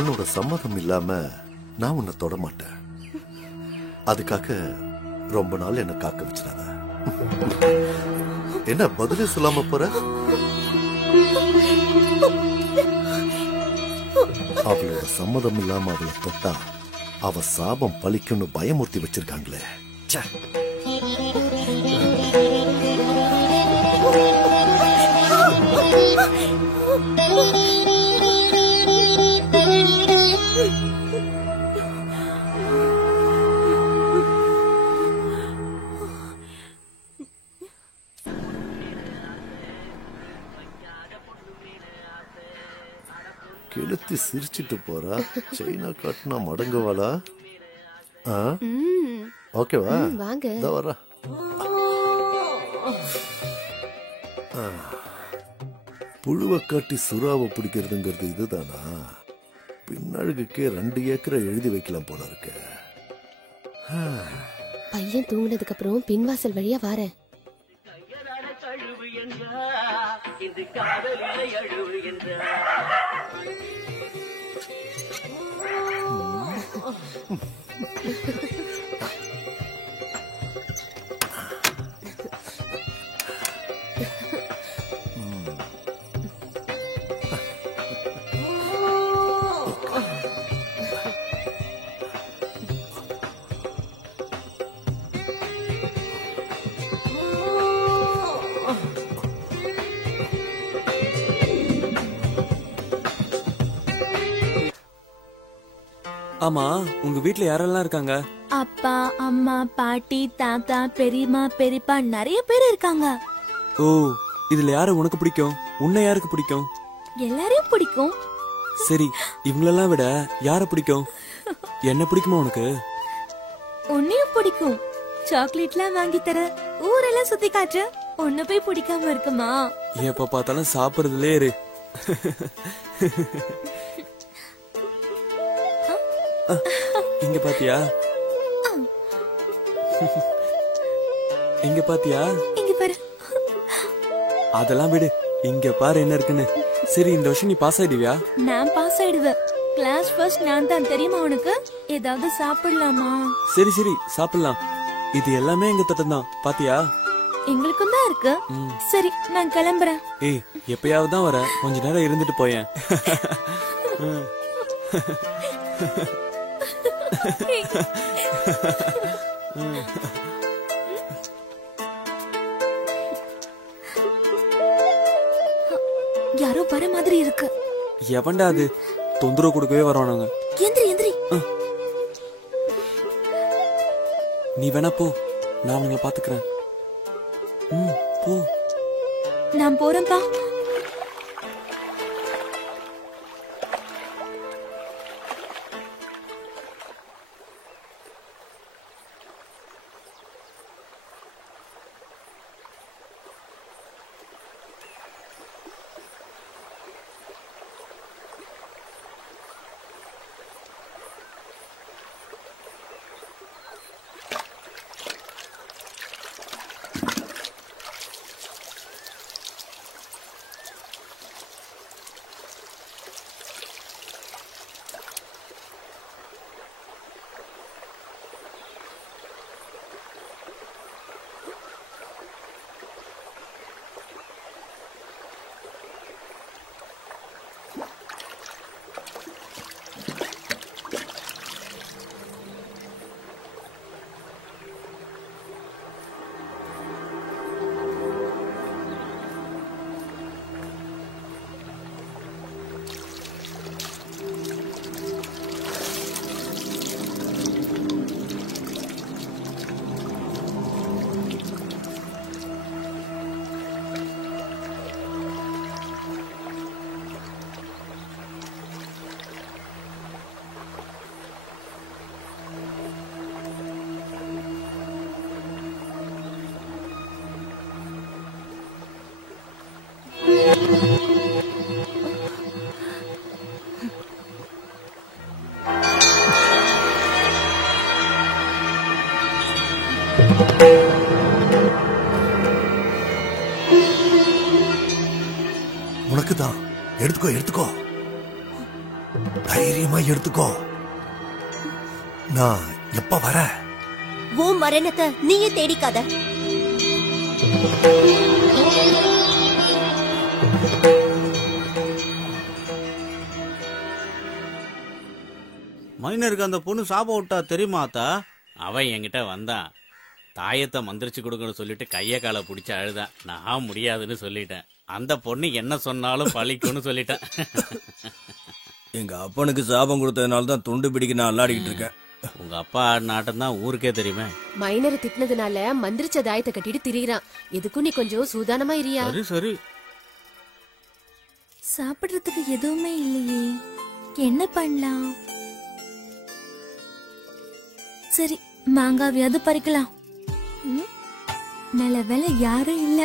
உன்னோட சம்மதம் இல்லாம நான் உன்னை தொட மாட்டேன். அதுக்காக ரொம்ப நாள் என்ன காக்க வச்சிடாத. என்ன பதிலே சொல்லாம போற? அவளோட சம்மதம் இல்லாம அவளை தொட்டா அவ சாபம் பழிக்கும்னு பயமுறுத்தி வச்சிருக்காங்களே. கெளுத்தி சிரிச்சிட்டு போறா. சைனா காட்டினா மடங்குவாளா? ஓகேவா? வாங்க. வரா. புழுவை காட்டி சுறாவை பிடிக்கிறதுங்கிறது இதுதானா? பின்னழுகுக்கே 2 ஏக்கரை எழுதி வைக்கலாம் போல இருக்க. பையன் தூங்கினதுக்கு அப்புறம் பின்வாசல் வழியா வாரேன். ஆமா, உங்க வீட்ல யாரெல்லாம் இருக்காங்க? அப்பா, அம்மா, பாட்டி, தாத்தா, பெரியம்மா, பெரியப்பா, நிறைய பேர் இருக்காங்க. ஓ, இதுல யாரு உனக்கு பிடிக்கும்? உன்னை யாருக்கு பிடிக்கும்? எல்லாரையும் பிடிக்கும். சரி, இவங்களெல்லாம் விட யார பிடிக்கும்? என்ன பிடிக்குமா உனக்கு? உன்னையும் பிடிக்கும். சாக்லேட்லாம் வாங்கி தர, ஊரெல்லாம் சுத்தி காற்று, ஒன்னு போய் பிடிக்காம இருக்குமா? எப்ப பார்த்தாலும் சாப்பிடுறதுலே இரு. இங்க பாத்தியா? இங்க பாத்தியா? இங்க பாரு. அதெல்லாம் விடு, இங்க பாரு என்ன இருக்குன்னு. சரி, இந்த வருஷம் நீ பாஸ் ஆயிடுவியா? நான் பாஸ் ஆயிடுவேன். கிளாஸ் ஃபர்ஸ்ட் நான் தான், தெரியுமா உனக்கு? ஏதாவது சாப்பிடலாமா? சரி சரி, சாப்பிடலாம். இது எல்லாமே எங்க தட்டம் தான், பாத்தியா? எங்களுக்கும் தான் இருக்கு. சரி, நான் கிளம்புறேன். ஏய், எப்பயாவது தான் வர, கொஞ்ச நேரம் இருந்துட்டு போயேன். யாரோ வர மாதிரி இருக்கு. எவன்டா அது? தொந்தரவு கொடுக்கவே வரானுங்க. எந்திரி எந்திரி. நீ வேணா போ, நான் அவங்கள பாத்துக்கிறேன். போ. நான் போறேன்பா. உனக்குதான். எடுத்துக்கோ எடுத்துக்கோ, தைரியமா எடுத்துக்கோ. நான் எப்ப வர? உன் மரணத்தை நீயே தேடிக்காத. மைனருக்கு அந்த பொண்ணு சாபம் விட்டா தெரியுமா அத்தா? அவன் என்கிட்ட வந்தான், தாயத்தை மந்திரிச்சு கொடுக்கணும்னு சொல்லிட்டு கைய காலை பிடிச்சி அழுதான். நான் முடியாதுன்னு சொல்லிட்டேன். அந்த பொண்ணு என்ன சொன்னாலும் பழிக்கும்னு சொல்லிட்டேன். எங்க அப்பனுக்கு சாபம் கொடுத்ததுனால தான் துண்டு பிடிக்க நான் அல்லாடிக்கிட்டு இருக்கேன். உங்க அப்பா ஆடின ஆட்டம் தான் ஊருக்கே தெரியுமே. மைனரை திட்டினதுனால மந்திரிச்ச தாயத்தை கட்டிட்டு திரியிறான். எதுக்கும் நீ கொஞ்சம் சூதானமா இருயா. சரி சரி. சாப்பிடுறதுக்கு எதுவுமே இல்லையே, என்ன பண்ணலாம்? சரி, மாங்காவியாவது பறிக்கலாம். நல்ல வேலை யாரும் இல்ல.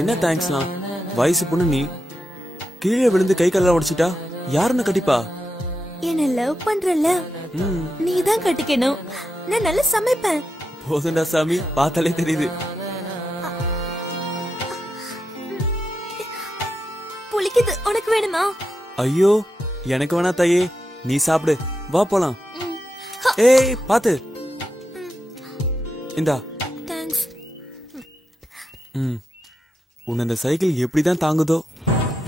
என்ன தேங்க்ஸ்லாம்? வயசு பொண்ணு நீ, கீழே விழுந்து கை கால உடைச்சிட்டா யாருன்னு கட்டிப்பா? என்ன லவ் பண்றல, நீ தான் கட்டிக்கணும். நான் நல்லா சமைப்பேன். போதுண்டா சாமி, பார்த்தாலே தெரியுது. புளிக்குது, உனக்கு வேணுமா? ஐயோ எனக்கு வேணா தாயே, நீ சாப்பிடு, வா போலாம். ஏய் பாத்து, இந்தா. தேங்க்ஸ். உன்னை இந்த சைக்கிள் எப்படிதான் தாங்குதோ?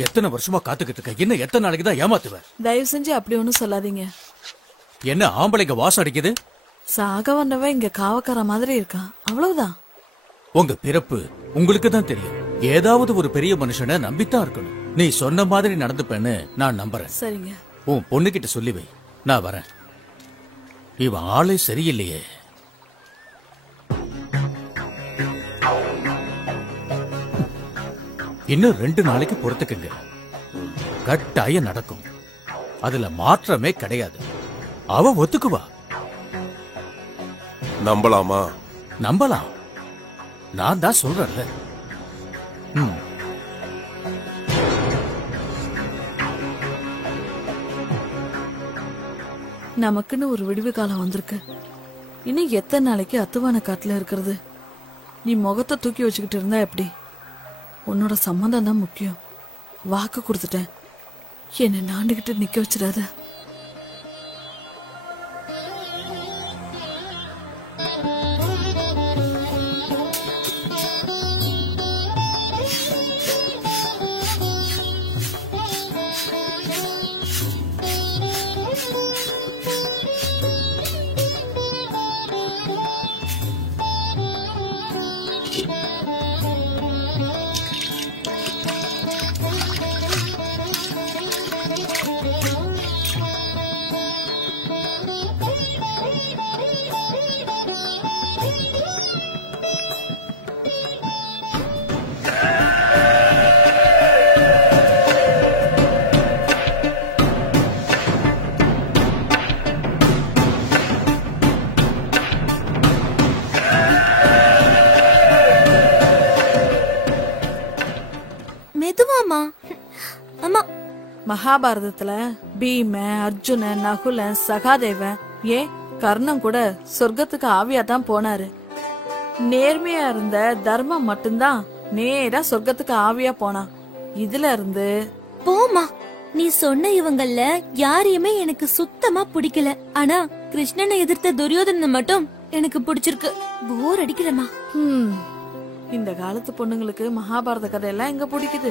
எத்தனை வருஷமா காத்துக்கிட்டு இருக்க, இன்னும் எத்தனை நாளைக்கு தான் ஏமாத்துவ? தயவு செஞ்சு அப்படி ஒண்ணும் சொல்லாதீங்க. என்ன ஆம்பளைங்க வாசம் அடிக்குது? சாக வந்தவ இங்க காவக்கார மாதிரி இருக்கான், அவ்வளவுதான். உங்க பிறப்பு உங்களுக்கு தான் தெரியும். ஏதாவது ஒரு பெரிய மனுஷனை நம்பித்தான் இருக்கணும். நீ சொன்ன மாதிரி நடந்துப்பேன்னு நான் நம்புறேன். சரிங்க. உன் பொண்ணுகிட்ட சொல்லி வை, நான் வரேன். இவன் ஆளே சரியில்லையே. இன்னும் 2 நாளைக்கு பொறுத்துக்குங்க, கட்டாயம் நடக்கும். அதுல மாற்றமே கிடையாது. அவ ஒத்துக்குவா. நம்பலாமா? நம்பலாம், நான் தான் சொல்றேன்ல. நமக்குன்னு ஒரு விடுவி காலம் வந்திருக்கு. இன்னும் எத்தனை நாளைக்கு அத்துவான காட்டுல இருக்கிறது? நீ முகத்தை தூக்கி வச்சுக்கிட்டு இருந்தா எப்படி? உன்னோட சம்மந்தம் தான் முக்கியம். வாக்கு கொடுத்துட்டேன், என்னை நாண்டுகிட்டு நிக்க வச்சிடாத. மெதுவாமா. அம்மா, மகாபாரதத்துல பீம, அர்ஜுன, நகுலன், சகாதேவன், ஏன் கர்ணன் கூட சொர்க்கத்துக்கு ஆவியா தான் போனாரு. நேர்மையா இருந்த தர்மம் மட்டும்தான் நேரா சொர்க்கத்துக்கு ஆவியா போனான். இதுல இருந்து போமா. நீ சொன்ன இவங்கள யாரையுமே எனக்கு சுத்தமா பிடிக்கல. ஆனா கிருஷ்ணனை எதிர்த்த துரியோதனை மட்டும் எனக்கு பிடிச்சிருக்கு. போர் அடிக்கிறமா. இந்த காலத்து பொண்ணுங்களுக்கு மகாபாரத கதையெல்லாம் எங்க பிடிக்குது?